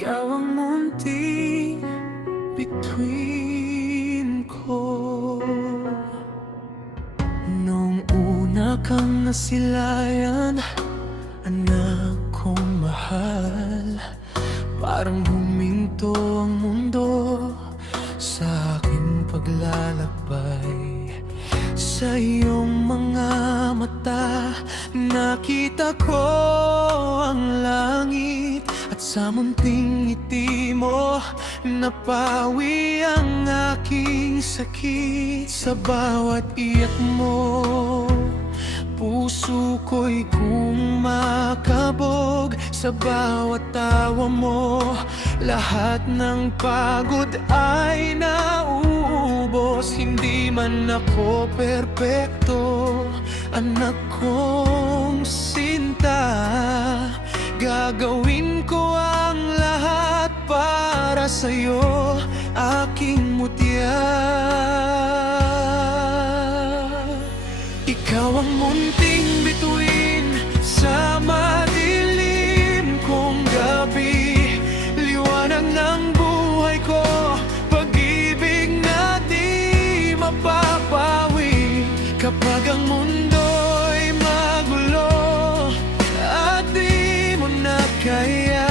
Ikaw ang munting bituin ko. Nung una kang nasilayan, anak kong mahal, parang huminto ang mundo sa aking paglalakbay. Sa iyong mga mata, nakita ko ang langit, at sa munting ngiti mo, napawi ang aking sakit. Sa bawat iyak mo, puso ko'y kumakabog. Sa bawat tawa mo, lahat ng pagod ay nauubos. Hindi man ako perpekto, anak kong sinta, gagawin ko ang lahat para sa'yo, aking mutya. Ikaw ang munting bituin sa madilim kong gabi, liwanag ng buhay ko, pag-ibig na di mapapawi. Kapag ang mundo'y magulo at di mo na kaya,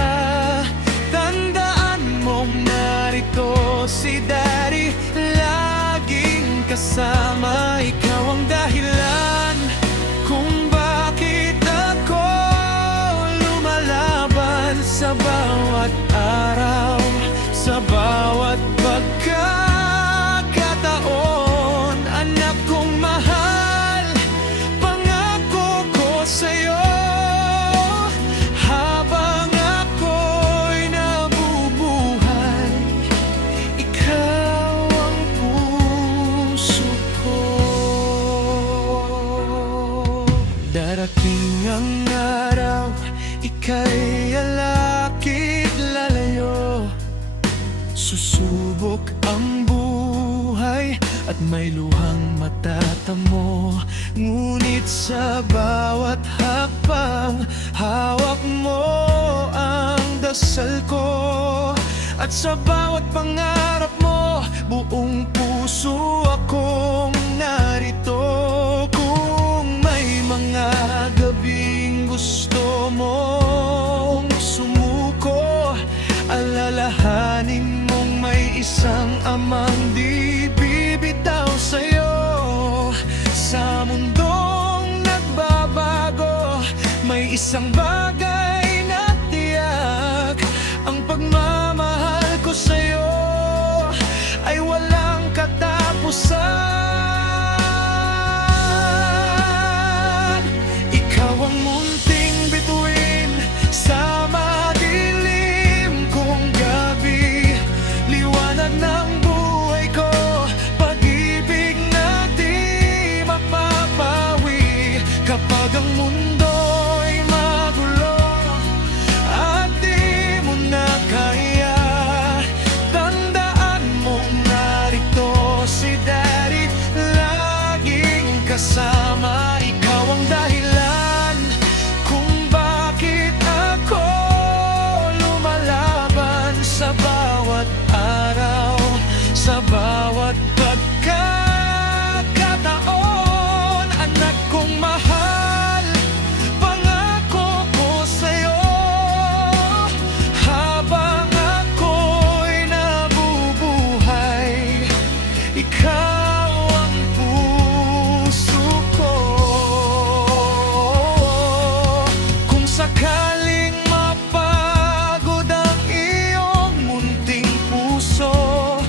tandaan mong narito si Daddy, laging kasama. Ikaw ang dahilan kung bakit ako lumalaban sa bawat araw, sa bawat pagkakataon. Anak kong mahal, pangako ko sa'yo, habang ako'y nabubuhay, ikaw ang puso ko. Darating ang araw, ika'y alakit lalayo, susubok ang buhay at may luhang matatamo. Ngunit sa bawat hakbang, hawak mo ang dasal ko, at sa bawat pangarap mo, buong puso akong narito. Kung may mga gabing gusto mong sumuko, alalahanin mong may isang amang di bibitaw sa'yo. Sa mundong nagbabago, may isang bagay na tiyak, ang pagmamahal ko sa'yo ay walang katapusan. Ikaw ang munting bituin sa madilim kong gabi, liwanag ng buhay ko, pag-ibig na di mapapawi. Kapag ang mundo'y magulo at di mo na kaya, tandaan mong narito si Daddy, laging kasama. Ikaw ang dahilan kung bakit ako lumalaban sa bawat araw, sa bawat pagkakataon. Anak kong mahal, pangako ko sa'yo, habang ako'y nabubuhay, ikaw ang puso ko. Kung sakaling mapagod ang iyong munting puso,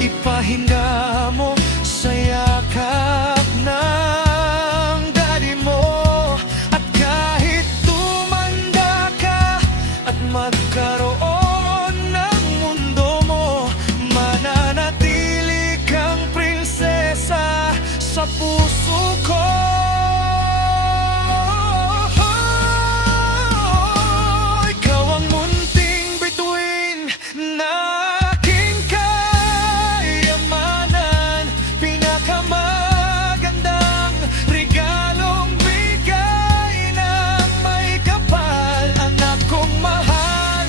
ipahinga mo sa yakap ng Daddy mo. At kahit tumanda ka at magkaroon ng mundo mo, mananatili kang prinsesa sa puso ko. Ikaw ang munting bituin na aking kayamanan, pinakamagandang regalong bigay ng may kapal. Anak kong mahal,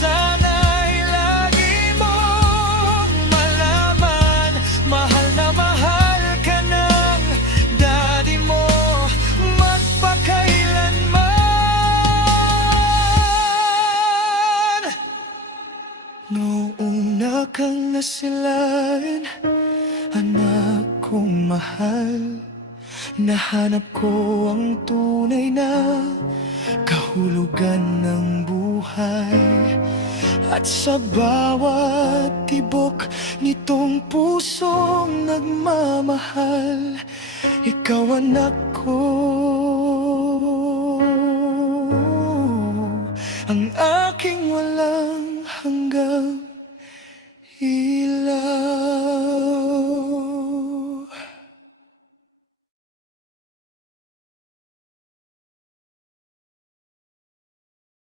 sana masilayan. Anak kong mahal, nahanap ko ang tunay na kahulugan ng buhay. At sa bawat tibok nitong pusong nagmamahal, ikaw anak ko, ang aking walang